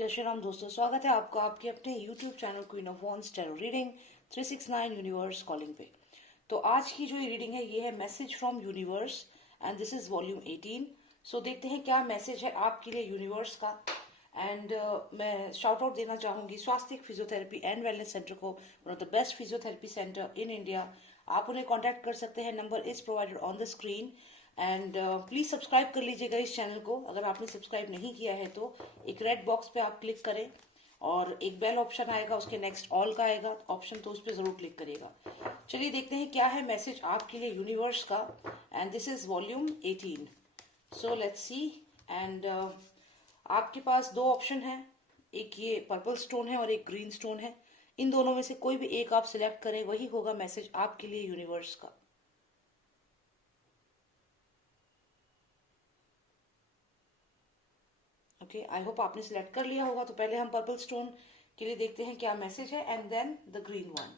जय श्री राम दोस्तों, स्वागत है आपका आपके अपने YouTube channel queen of wands tarot reading 369 universe calling पे। तो आज की जो ये रीडिंग है ये है message from universe and this is volume 18। सो देखते हैं क्या मैसेज है आपके लिए यूनिवर्स का। एंड मैं शाउट आउट देना चाहूंगी स्वास्थ्य फिजियोथेरेपी एंड वेलनेस सेंटर को, one of the best physiotherapy centre in India. आप उन्हें कॉन्टैक्ट कर सकते हैं, number is provided on the screen. And please subscribe कर लीजिएगा इस चैनल को, अगर आपने सब्सक्राइब नहीं किया है तो एक रेड बॉक्स पे आप क्लिक करें और एक बेल ऑप्शन आएगा, उसके नेक्स्ट ऑल का आएगा ऑप्शन, तो उस पर जरूर क्लिक करिएगा। चलिए देखते हैं क्या है मैसेज आपके लिए यूनिवर्स का। And this is volume 18। So let's see. And आपके पास दो ऑप्शन है, एक ये पर्पल स्टोन है और एक ग्रीन स्टोन है। इन दोनों में से कोई भी एक आप सिलेक्ट करें, वही होगा मैसेज आपके लिए यूनिवर्स का। ओके, आई होप आपने सिलेक्ट कर लिया होगा। तो पहले हम पर्पल स्टोन के लिए देखते हैं क्या मैसेज है and then the green one.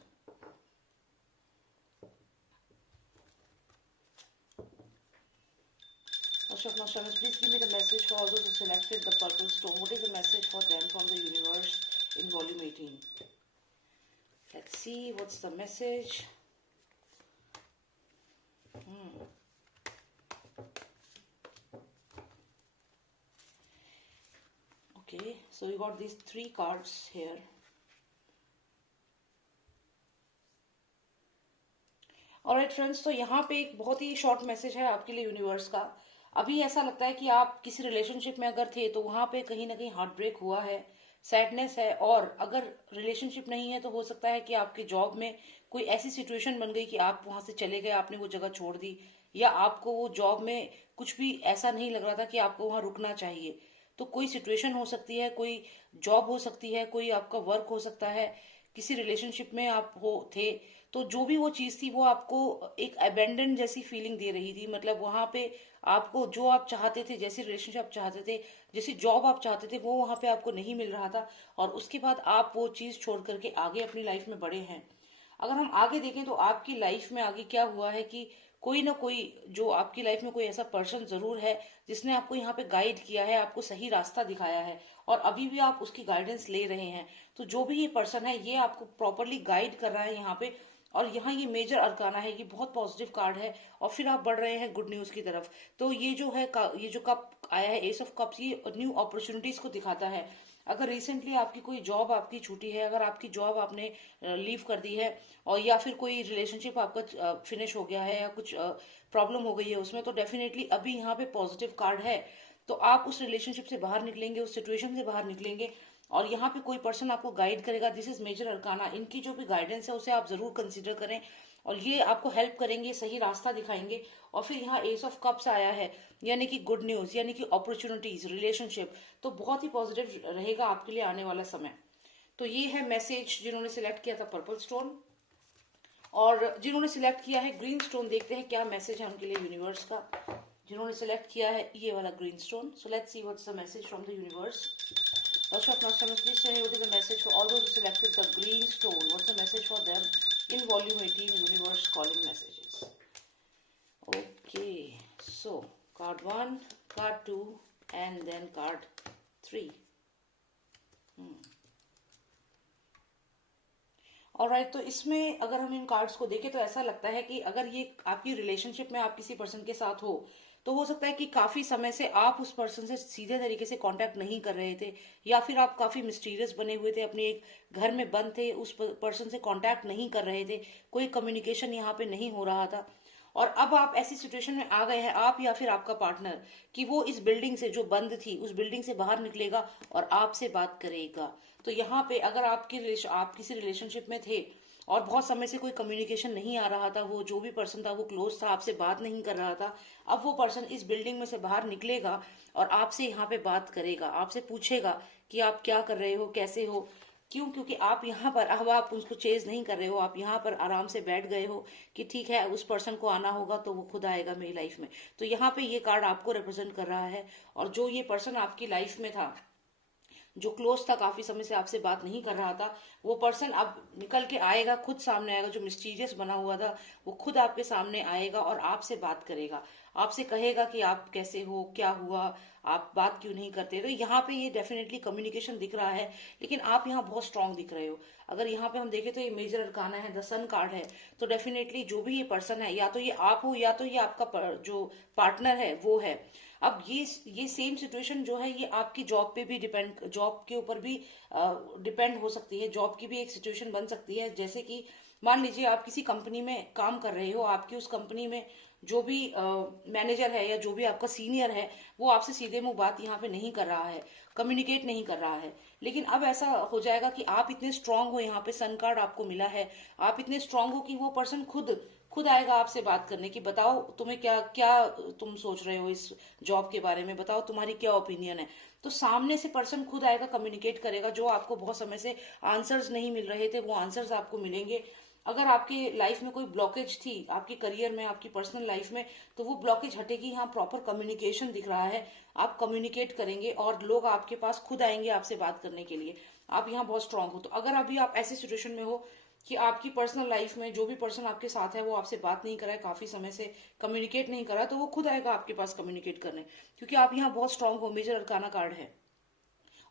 Please give me the message for all those who selected the purple stone. What is the message for them from the universe in volume 18? Let's see what's the message. Okay, so you got these three cards here. Alright friends, तो यहाँ पे एक बहुत ही short message है आपके लिए universe का। अभी ऐसा लगता है कि आप किसी रिलेशनशिप में अगर थे तो वहां पे कहीं ना कहीं हार्ट ब्रेक हुआ है, सैडनेस है। और अगर रिलेशनशिप नहीं है तो हो सकता है कि आपके जॉब में कोई ऐसी सिचुएशन बन गई कि आप वहां से चले गए, आपने वो जगह छोड़ दी, या आपको वो जॉब में कुछ भी ऐसा नहीं लग रहा था कि आपको वहां रुकना चाहिए। तो कोई सिचुएशन हो सकती है, कोई जॉब हो सकती है, कोई आपका वर्क हो सकता है, किसी रिलेशनशिप में आप हो थे, तो जो भी वो चीज थी वो आपको एक अबेंडन जैसी फीलिंग दे रही थी। मतलब वहां पे आपको जो आप चाहते थे, जैसी रिलेशनशिप आप चाहते थे, जैसी जॉब आप चाहते थे, वो वहां पे आपको नहीं मिल रहा था। और उसके बाद आप वो चीज छोड़ करके आगे अपनी लाइफ में बढ़े हैं। अगर हम आगे देखें तो आपकी लाइफ में आगे क्या हुआ है कि कोई ना कोई, जो आपकी लाइफ में कोई ऐसा पर्सन जरूर है जिसने आपको यहाँ पे गाइड किया है, आपको सही रास्ता दिखाया है और अभी भी आप उसकी गाइडेंस ले रहे हैं। तो जो भी ये पर्सन है ये आपको प्रॉपरली गाइड कर रहा है यहाँ पे। और यहाँ ये मेजर अरकाना है, ये बहुत पॉजिटिव कार्ड है। और फिर आप बढ़ रहे हैं गुड न्यूज की तरफ। तो ये जो है ये जो कप आया है, एस ऑफ कप्स, ये न्यू अपॉर्चुनिटीज को दिखाता है। अगर रिसेंटली आपकी कोई जॉब आपकी छूटी है, अगर आपकी जॉब आपने लीव कर दी है, और या फिर कोई रिलेशनशिप आपका फिनिश हो गया है या कुछ प्रॉब्लम हो गई है उसमें, तो डेफिनेटली अभी यहाँ पे पॉजिटिव कार्ड है। तो आप उस रिलेशनशिप से बाहर निकलेंगे, उस सिचुएशन से बाहर निकलेंगे और यहाँ पे कोई पर्सन आपको गाइड करेगा। This is major arcana. इनकी जो भी गाइडेंस है उसे आप जरूर कंसिडर करें और ये आपको हेल्प करेंगे, सही रास्ता दिखाएंगे। और फिर यहाँ एस ऑफ कप्स आया है, यानी कि गुड न्यूज, यानी कि अपॉर्चुनिटीज, रिलेशनशिप। तो बहुत ही पॉजिटिव रहेगा आपके लिए आने वाला समय। तो ये है मैसेज जिन्होंने सिलेक्ट किया था पर्पल स्टोन। और जिन्होंने सिलेक्ट किया है ग्रीन स्टोन, देखते हैं क्या मैसेज है उनके लिए यूनिवर्स का। जिन्होंने सिलेक्ट किया है ये वाला green stone, so let's see what's the message from the universe. Please tell me what is the message for all those who selected the green stone. What's the message for them in volume 18 universe calling messages? Okay, so card 1, card 2 and then card 3. Alright, तो इसमें अगर हम इन cards को देखें तो ऐसा लगता है कि अगर ये आपकी रिलेशनशिप में आप किसी पर्सन के साथ हो तो हो सकता है कि काफी समय से आप उस पर्सन से सीधे तरीके से कांटेक्ट नहीं कर रहे थे, या फिर आप काफी मिस्टीरियस बने हुए थे, अपने एक घर में बंद थे, उस पर्सन से कांटेक्ट नहीं कर रहे थे, कोई कम्युनिकेशन यहाँ पे नहीं हो रहा था। और अब आप ऐसी सिचुएशन में आ गए हैं, आप या फिर आपका पार्टनर, कि वो इस बिल्डिंग से जो बंद थी उस बिल्डिंग से बाहर निकलेगा और आपसे बात करेगा। तो यहाँ पे अगर आप किसी रिलेशनशिप में थे और बहुत समय से कोई कम्युनिकेशन नहीं आ रहा था, वो जो भी पर्सन था वो क्लोज था, आपसे बात नहीं कर रहा था, अब वो पर्सन इस बिल्डिंग में से बाहर निकलेगा और आपसे यहाँ पे बात करेगा, आपसे पूछेगा कि आप क्या कर रहे हो, कैसे हो। क्यों? क्योंकि आप यहाँ पर, अब आप उसको चेज नहीं कर रहे हो, आप यहाँ पर आराम से बैठ गए हो कि ठीक है उस पर्सन को आना होगा तो वो खुद आएगा मेरी लाइफ में। तो यहाँ पे ये कार्ड आपको रिप्रेजेंट कर रहा है। और जो ये पर्सन आपकी लाइफ में था, जो क्लोज था, काफी समय से आपसे बात नहीं कर रहा था, वो पर्सन अब निकल के आएगा, खुद सामने आएगा। जो मिस्टीरियस बना हुआ था वो खुद आपके सामने आएगा और आपसे बात करेगा, आपसे कहेगा कि आप कैसे हो, क्या हुआ, आप बात क्यों नहीं करते। तो यहाँ पे ये डेफिनेटली कम्युनिकेशन दिख रहा है, लेकिन आप यहाँ बहुत स्ट्रांग दिख रहे हो। अगर यहाँ पे हम देखें तो ये मेजर अरकाना है, द सन कार्ड है, तो डेफिनेटली जो भी ये पर्सन है, या तो ये आप हो या तो ये आपका जो पार्टनर है वो है। अब ये सेम सिचुएशन जो है ये आपकी जॉब पे भी डिपेंड, जॉब के ऊपर भी डिपेंड हो सकती है। जॉब की भी एक सिचुएशन बन सकती है, जैसे कि मान लीजिए आप किसी कंपनी में काम कर रहे हो, आपकी उस कंपनी में जो भी मैनेजर है या जो भी आपका सीनियर है वो आपसे सीधे मुंह बात यहाँ पे नहीं कर रहा है, कम्युनिकेट नहीं कर रहा है। लेकिन अब ऐसा हो जाएगा कि आप इतने स्ट्रांग हो, यहाँ पे सन कार्ड आपको मिला है, आप इतने स्ट्रांग हो कि वो पर्सन खुद खुद आएगा आपसे बात करने की, बताओ तुम्हें क्या क्या तुम सोच रहे हो इस जॉब के बारे में, बताओ तुम्हारी क्या ओपिनियन है। तो सामने से पर्सन खुद आएगा, कम्युनिकेट करेगा। जो आपको बहुत समय से आंसर्स नहीं मिल रहे थे वो आंसर्स आपको मिलेंगे। अगर आपकी लाइफ में कोई ब्लॉकेज थी, आपके करियर में, आपकी पर्सनल लाइफ में, तो वो ब्लॉकेज हटेगी। यहाँ प्रॉपर कम्युनिकेशन दिख रहा है, आप कम्युनिकेट करेंगे और लोग आपके पास खुद आएंगे आपसे बात करने के लिए। आप यहाँ बहुत स्ट्रांग हो। तो अगर अभी आप ऐसे सिचुएशन में हो कि आपकी पर्सनल लाइफ में जो भी पर्सन आपके साथ है वो आपसे बात नहीं कर रहा है, काफी समय से कम्युनिकेट नहीं कर रहा, तो वो खुद आएगा आपके पास कम्युनिकेट करने, क्योंकि आप यहाँ बहुत स्ट्रांग हो। मेजर अरकाना कार्ड है।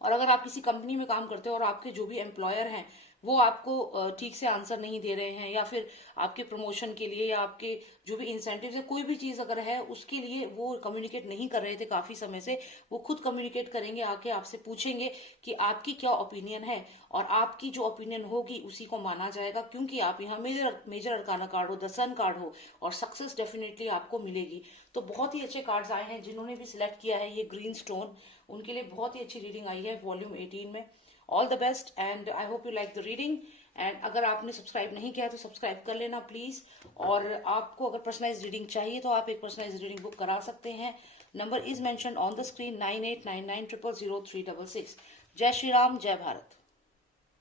और अगर आप किसी कंपनी में काम करते हो और आपके जो भी एम्प्लॉयर हैं वो आपको ठीक से आंसर नहीं दे रहे हैं, या फिर आपके प्रमोशन के लिए या आपके जो भी इंसेंटिव है, कोई भी चीज अगर है उसके लिए वो कम्युनिकेट नहीं कर रहे थे काफी समय से, वो खुद कम्युनिकेट करेंगे, आके आपसे पूछेंगे कि आपकी क्या ओपिनियन है, और आपकी जो ओपिनियन होगी उसी को माना जाएगा, क्योंकि आप यहाँ मेजर मेजर अरकाना कार्ड हो, द सन कार्ड हो, और सक्सेस डेफिनेटली आपको मिलेगी। तो बहुत ही अच्छे कार्ड्स आए हैं। जिन्होंने भी सिलेक्ट किया है ये ग्रीन स्टोन, उनके लिए बहुत ही अच्छी रीडिंग आई है वॉल्यूम 18 में। All the best and I hope you like the reading. And अगर आपने सब्सक्राइब नहीं किया है तो सब्सक्राइब कर लेना प्लीज। और आपको अगर पर्सनलाइज रीडिंग चाहिए तो आप एक पर्सनलाइज रीडिंग बुक करा सकते हैं। Number is mention on the screen 9899000366। जय श्री राम, जय भारत।